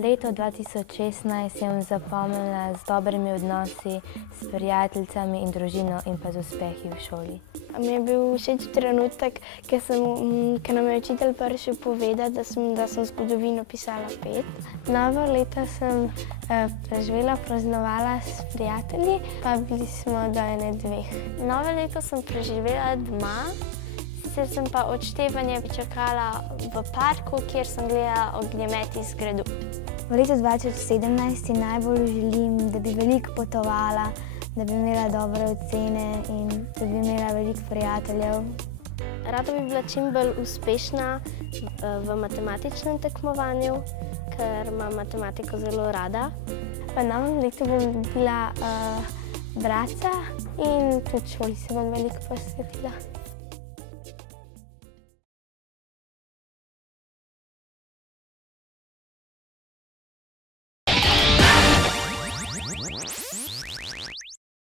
Leto 2016 sem zapomnila z dobrimi odnosi s prijateljicami in družino in pa z uspehi v šoli. Mi je bil všeč trenutek, ko nam je učitelj prišel povedati, da sem zgodovino pisala 5. Novo leto sem preživela, praznovala s prijatelji, pa bili smo do 1-2. Novo leto sem preživela doma. Sicer sem pa odštevanje čakala v parku, kjer sem gledala ognjemet iz gradu. V letu 2017 si najbolj želim, da bi veliko potovala, da bi imela dobre ocene in da bi imela veliko prijateljev. Rada bi bila čim bolj uspešna v matematičnem tekmovanju, ker imam matematiko zelo rada. V novem letu bom dobila brata in tudi šoli se bom veliko posvetila.